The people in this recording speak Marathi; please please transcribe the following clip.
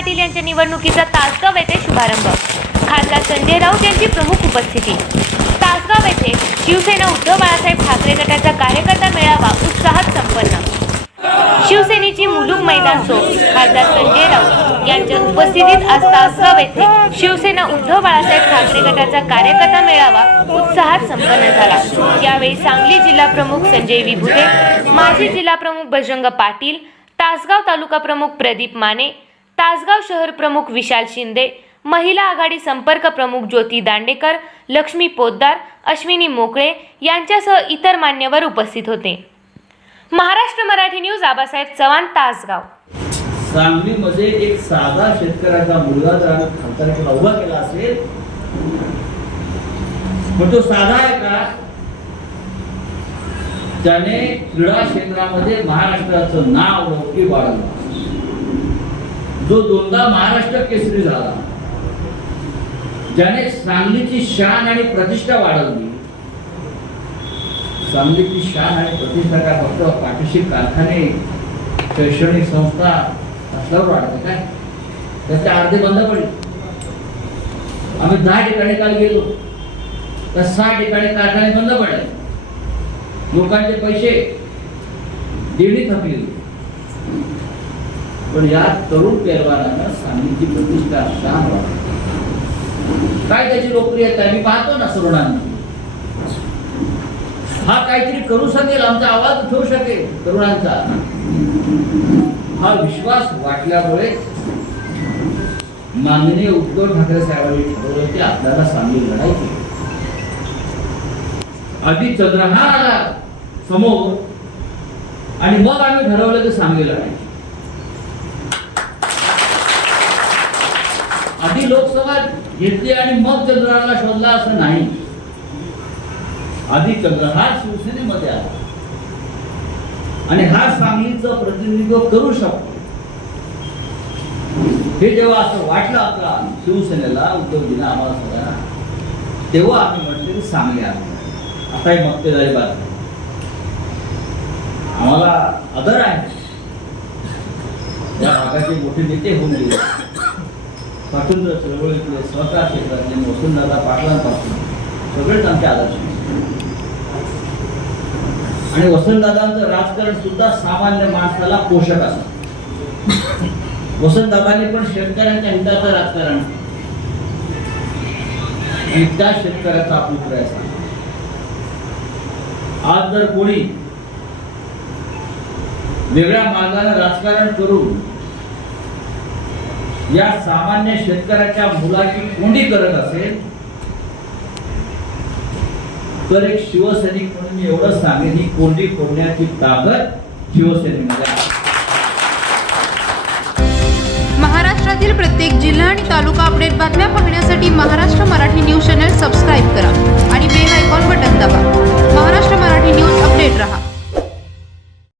पाटील यांच्या निवडणुकीचा तासगाव येथे शुभारंभ. खासदार संजय राऊत यांची प्रमुख उपस्थिती. तासगाव येथे शिवसेना उद्धव बाळासाहेब ठाकरे गटाचा कार्यकर्ता मेळावा उत्साहात संपन्न. शिवसेनेची मुलुक मैदान सो खासदार संजय राऊत यांच्या उपस्थितीत आज तासगाव येथे शिवसेना उद्धव बाळासाहेब ठाकरे गटाचा कार्यकर्ता मेळावा उत्साहात संपन्न झाला. यावेळी सांगली जिल्हा प्रमुख संजय विभुते माजी जिल्हा प्रमुख बजरंग पाटील तासगाव तालुका प्रमुख प्रदीप माने तासगाव शहर प्रमुख विशाल शिंदे महिला आघाडी संपर्क प्रमुख ज्योती दांडेकर लक्ष्मी पोद्दार अश्विनी मोकळे यांच्यासह इतर मान्यवर उपस्थित होते. महाराष्ट्र मराठी न्यूज आबासाहेब चव्हाण तासगाव. सांगलीमध्ये एक साधा शेतकऱ्याचा मुलगा जर खासदारकीला उभा केला असेल पण तो साधा आहे का? त्याने क्रीडा क्षेत्रामध्ये महाराष्ट्राचं नाव लौकिक वाढवलं. जो दोनदा महाराष्ट्र केसरी झाला ज्याने सांगलीची शान आणि प्रतिष्ठा वाढवली. सांगलीची शान आणि प्रतिष्ठा काय? फक्त पाठीशी कारखाने शैक्षणिक संस्था असल्यावर वाढते काय? त्याचे अर्धे बंद पडले. आम्ही दहा ठिकाणी काल गेलो. तर सहा ठिकाणी कारखाने बंद पडले. लोकांचे पैसे देणी थकली. पण या तरुण पेलवानानं सांगलीची प्रतिष्ठा शान काय त्याची लोकप्रियता मी पाहतो ना तरुणांना. हा काहीतरी करू शकेल आमचा आवाज उठवू शकेल तरुणांचा. हा विश्वास वाटल्यामुळे माननीय उद्धव ठाकरे साहेबांनी ठरवलं की आपल्याला सांगली लढायची आधी चंद्रहार आला समोर. आणि मग आम्ही ठरवलं की सांगली लढायची. आधी घेतली आणि मग चंद्राला शोधला असं नाही. आधी चंद्र हा शिवसेनेमध्ये आला. आणि हा सांगलीचं प्रतिनिधित्व करू शकतो. हे जेव्हा असं वाटलं आपला शिवसेनेला उद्धवजींना आम्हाला सगळ्यांना तेव्हा आम्ही म्हटले की सांगली आम्ही. आता ही मक्तेदारी बातमी आम्हाला आदर आहे. या भागाचे मोठे नेते होऊन गेले. स्वातंत्र्य चळवळीतले सहकार क्षेत्रातले वसुंधरा पाटलांपासून सगळेच आमचे आदर्श. आणि वसंतदादांचं राजकारण सुद्धा सामान्य माणसाला पोषक असत. वसंतदादांनी पण शेतकऱ्यांच्या हिताचं राजकारण आणि त्या शेतकऱ्याचा पुत्र आहे आज जर कोणी वेगळ्या मार्गाने राजकारण करून या सामान्य शेतकऱ्याच्या मुलाची कोंडी करत असेल तर एक शिवसैनिक म्हणून मी एवढं सांगेन ही कोंडी फोडण्याची ताकद शिवसेनेमध्ये आहे. महाराष्ट्रातील प्रत्येक जिल्हा आणि तालुका अपडेट बातम्या पाहण्यासाठी Maharashtra Marathi news channel subscribe करा आणि बेल आयकॉन बटन दाबा.